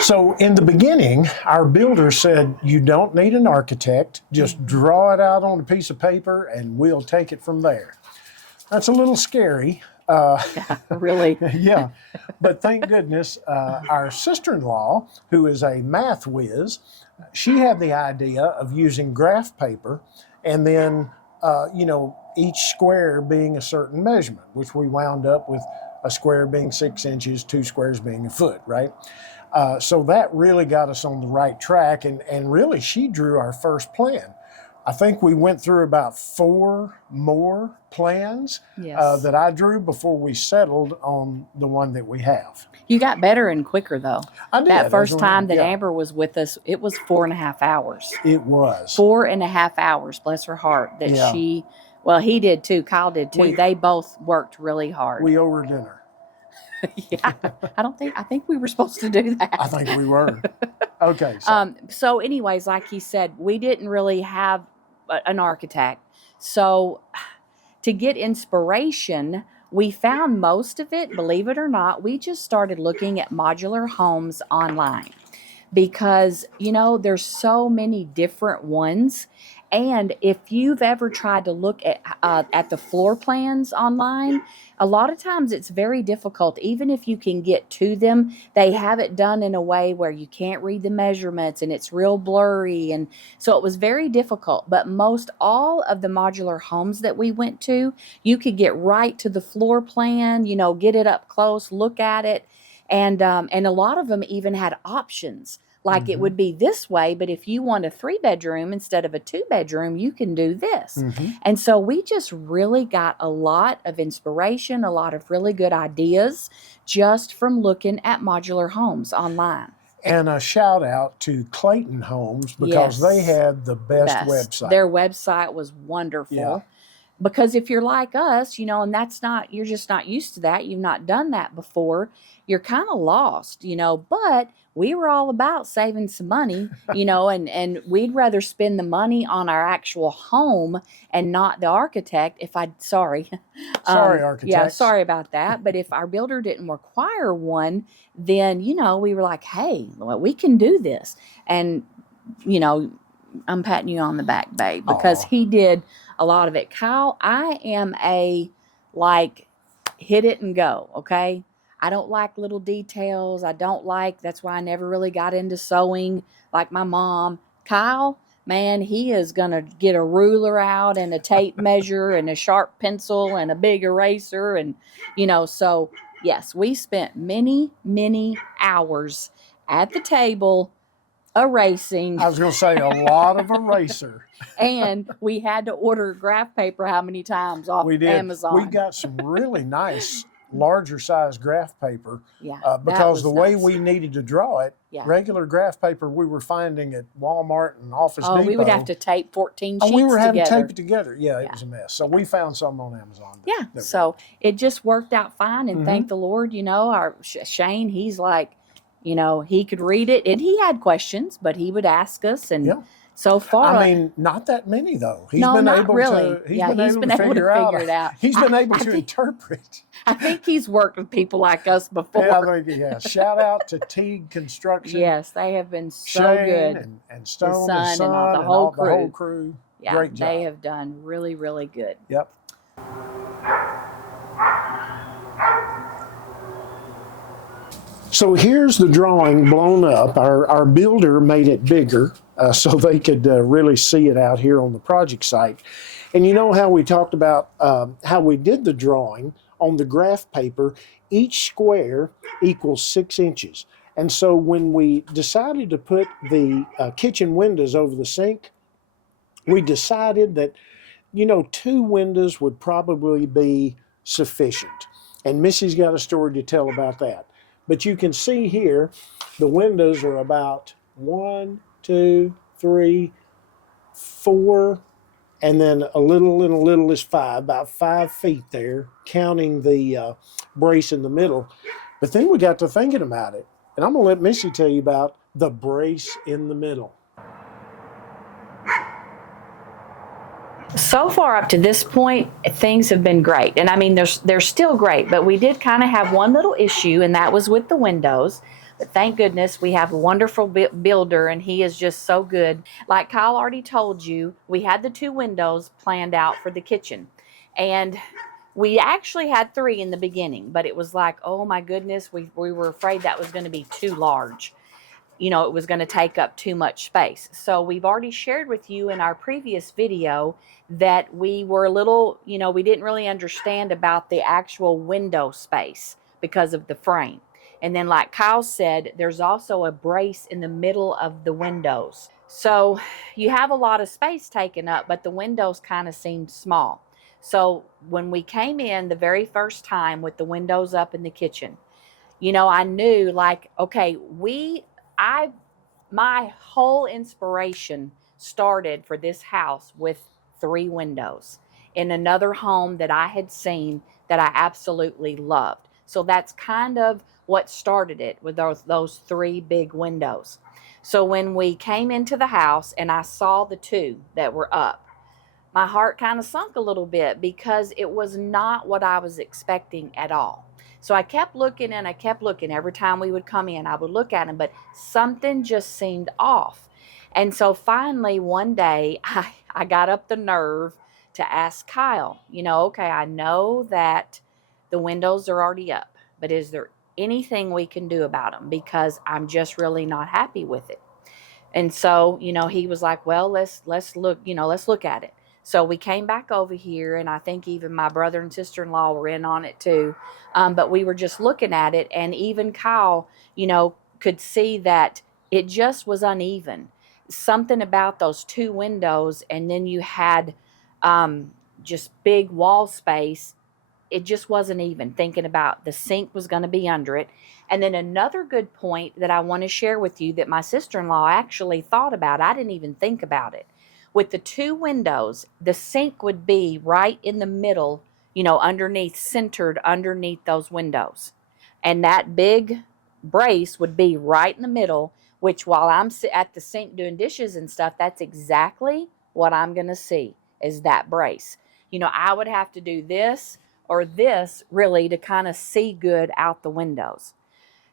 So in the beginning, our builder said, you don't need an architect, just draw it out on a piece of paper and we'll take it from there. That's a little scary. Really? Yeah, but thank goodness our sister-in-law, who is a math whiz, she had the idea of using graph paper and then, each square being a certain measurement, which we wound up with a square being 6 inches, 2 squares being a foot, right? So that really got us on the right track, and really she drew our first plan. I think we went through about 4 more plans Yes. that I drew before we settled on the one that we have. You got better and quicker, though. I did. That first time that yeah, Amber was with us, it was 4.5 hours. it was. 4.5 hours, bless her heart, that Yeah. well, he did too, Kyle did too. We- They both worked really hard. We owe her dinner. Yeah, I think we were supposed to do that. I think we were. Okay. So anyways, like he said, we didn't really have an architect. So to get inspiration, we found most of it, believe it or not, we just started looking at modular homes online because, there's so many different ones. And if you've ever tried to look at the floor plans online, a lot of times it's very difficult. Even if you can get to them, they have it done in a way where you can't read the measurements and it's real blurry. And so it was very difficult. But most all of the modular homes that we went to, you could get right to the floor plan, get it up close, look at it. And a lot of them even had options. Like it would be this way, but if you want a 3-bedroom instead of a 2-bedroom, you can do this. And so we just really got a lot of inspiration, a lot of really good ideas just from looking at modular homes online. And a shout out to Clayton Homes because they had the best website. Their website was wonderful. Yeah. Because if you're like us, and you're just not used to that, you've not done that before, you're kind of lost, but we were all about saving some money, and we'd rather spend the money on our actual home and not the architect. Sorry, architect. Yeah, sorry about that. But if our builder didn't require one, then, we were like, hey, well, we can do this. And, I'm patting you on the back, babe, because he did a lot of it. Kyle, I am hit it and go, okay? I don't like little details. That's why I never really got into sewing like my mom. Kyle, man, he is going to get a ruler out and a tape measure and a sharp pencil and a big eraser. And, so yes, we spent many, many hours at the table erasing. I was going to say a lot of eraser. And we had to order graph paper how many times off Amazon. We got some really nice larger size graph paper was because the way nice. we needed to draw it, regular graph paper we were finding at Walmart and Office Depot. We would have to tape 14 sheets we were having together. to tape it together. Yeah, it was a mess. So we found some on Amazon. Yeah, so it just worked out fine, and thank the Lord, our Shane, he's like, he could read it, and he had questions, but he would ask us, and so far, I mean, not that many though. He's been able to figure it out. He's been able to interpret. I think he's worked with people like us before. Yeah, I think he has. Shout out to Teague Construction. Yes, they have been so Shane good. And Stone and Son all the and whole the whole crew. Yeah, great job. They have done really, really good. Yep. So here's the drawing blown up. Our builder made it bigger so they could really see it out here on the project site. And you know how we talked about how we did the drawing on the graph paper, each square equals 6 inches. And so when we decided to put the kitchen windows over the sink, we decided that, 2 windows would probably be sufficient. And Missy's got a story to tell about that. But you can see here, the windows are about 1, 2, 3, 4, and then a little and a little is 5, about 5 feet there, counting the brace in the middle. But then we got to thinking about it. And I'm going to let Missy tell you about the brace in the middle. So far up to this point, things have been great. And I mean, they're still great, but we did kind of have one little issue, and that was with the windows. But thank goodness we have a wonderful builder, and he is just so good. Like Kyle already told you, we had the 2 windows planned out for the kitchen. And we actually had 3 in the beginning, but it was like, oh my goodness, we were afraid that was going to be too large. You know, it was going to take up too much space. So we've already shared with you in our previous video that we were a little, you know, we didn't really understand about the actual window space because of the frame. And then like Kyle said, there's also a brace in the middle of the windows. So you have a lot of space taken up, but the windows kind of seemed small. So when we came in the very first time with the windows up in the kitchen, you know, I knew like, okay, my whole inspiration started for this house with 3 windows in another home that I had seen that I absolutely loved. So that's kind of what started it, with those 3 big windows. So when we came into the house and I saw the 2 that were up, my heart kind of sunk a little bit because it was not what I was expecting at all. So I kept looking and I kept looking. Every time we would come in, I would look at them, but something just seemed off. And so finally, one day, I got up the nerve to ask Kyle, you know, okay, I know that the windows are already up, but is there anything we can do about them? Because I'm just really not happy with it. And so, you know, he was like, well, let's look, you know, let's look at it. So we came back over here, and I think even my brother and sister-in-law were in on it too. But we were just looking at it, and even Kyle, you know, could see that it just was uneven. Something about those 2 windows, and then you had just big wall space. It just wasn't even. Thinking about the sink was going to be under it. And then another good point that I want to share with you that my sister-in-law actually thought about, I didn't even think about it. With the 2 windows, the sink would be right in the middle, you know, underneath, centered underneath those windows. And that big brace would be right in the middle, which while I'm at the sink doing dishes and stuff, that's exactly what I'm going to see, is that brace. You know, I would have to do this or this really to kind of see good out the windows.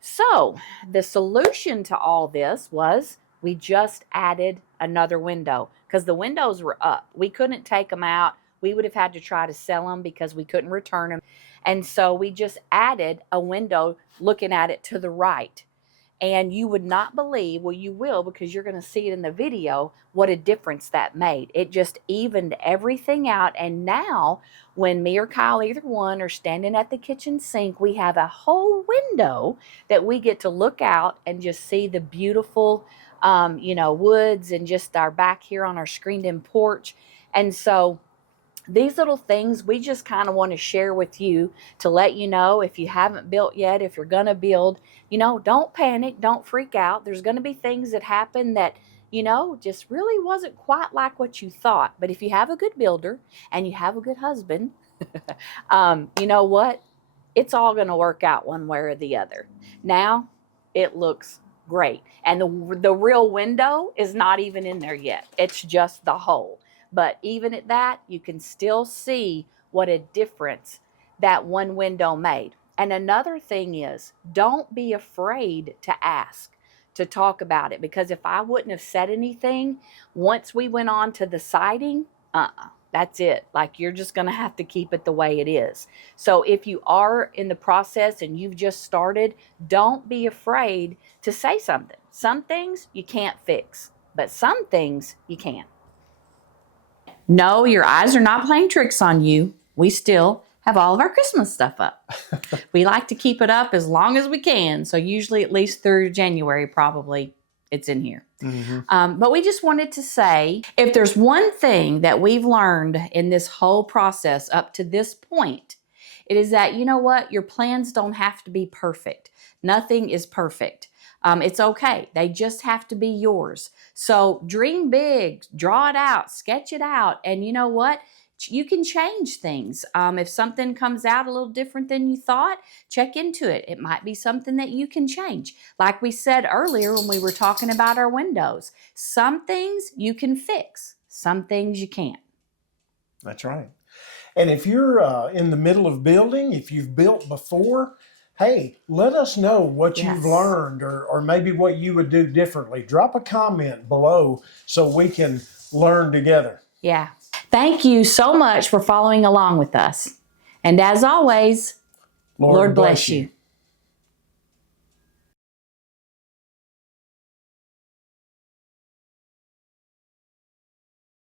So the solution to all this was we just added another window because the windows were up. We couldn't take them out. We would have had to try to sell them because we couldn't return them. And so we just added a window looking at it to the right. And you would not believe, well, you will because you're going to see it in the video, what a difference that made. It just evened everything out. And now, when me or Kyle, either one, are standing at the kitchen sink, we have a whole window that we get to look out and just see the beautiful, you know, woods and just our back here on our screened-in porch. And so these little things we just kind of want to share with you to let you know if you haven't built yet, if you're going to build, you know, don't panic, don't freak out. There's going to be things that happen that, you know, just really wasn't quite like what you thought. But if you have a good builder and you have a good husband, you know what? It's all going to work out one way or the other. Now it looks great. And the real window is not even in there yet. It's just the hole. But even at that, you can still see what a difference that one window made. And another thing is, don't be afraid to ask, to talk about it. Because if I wouldn't have said anything, once we went on to the siding, that's it. Like, you're just going to have to keep it the way it is. So if you are in the process and you've just started, don't be afraid to say something. Some things you can't fix, but some things you can. No, your eyes are not playing tricks on you. We still have all of our Christmas stuff up. We like to keep it up as long as we can. So usually at least through January, probably it's in here. Mm-hmm. But we just wanted to say, if there's one thing that we've learned in this whole process up to this point, it is that, you know what, your plans don't have to be perfect. Nothing is perfect. It's okay. They just have to be yours. So dream big, draw it out, sketch it out. And you know what? You can change things. If something comes out a little different than you thought, check into it. It might be something that you can change. Like we said earlier when we were talking about our windows, some things you can fix, some things you can't. That's right. And if you're in the middle of building, if you've built before, Hey, let us know what Yes. you've learned or maybe what you would do differently. Drop a comment below so we can learn together. Yeah. Thank you so much for following along with us. And as always, Lord bless you.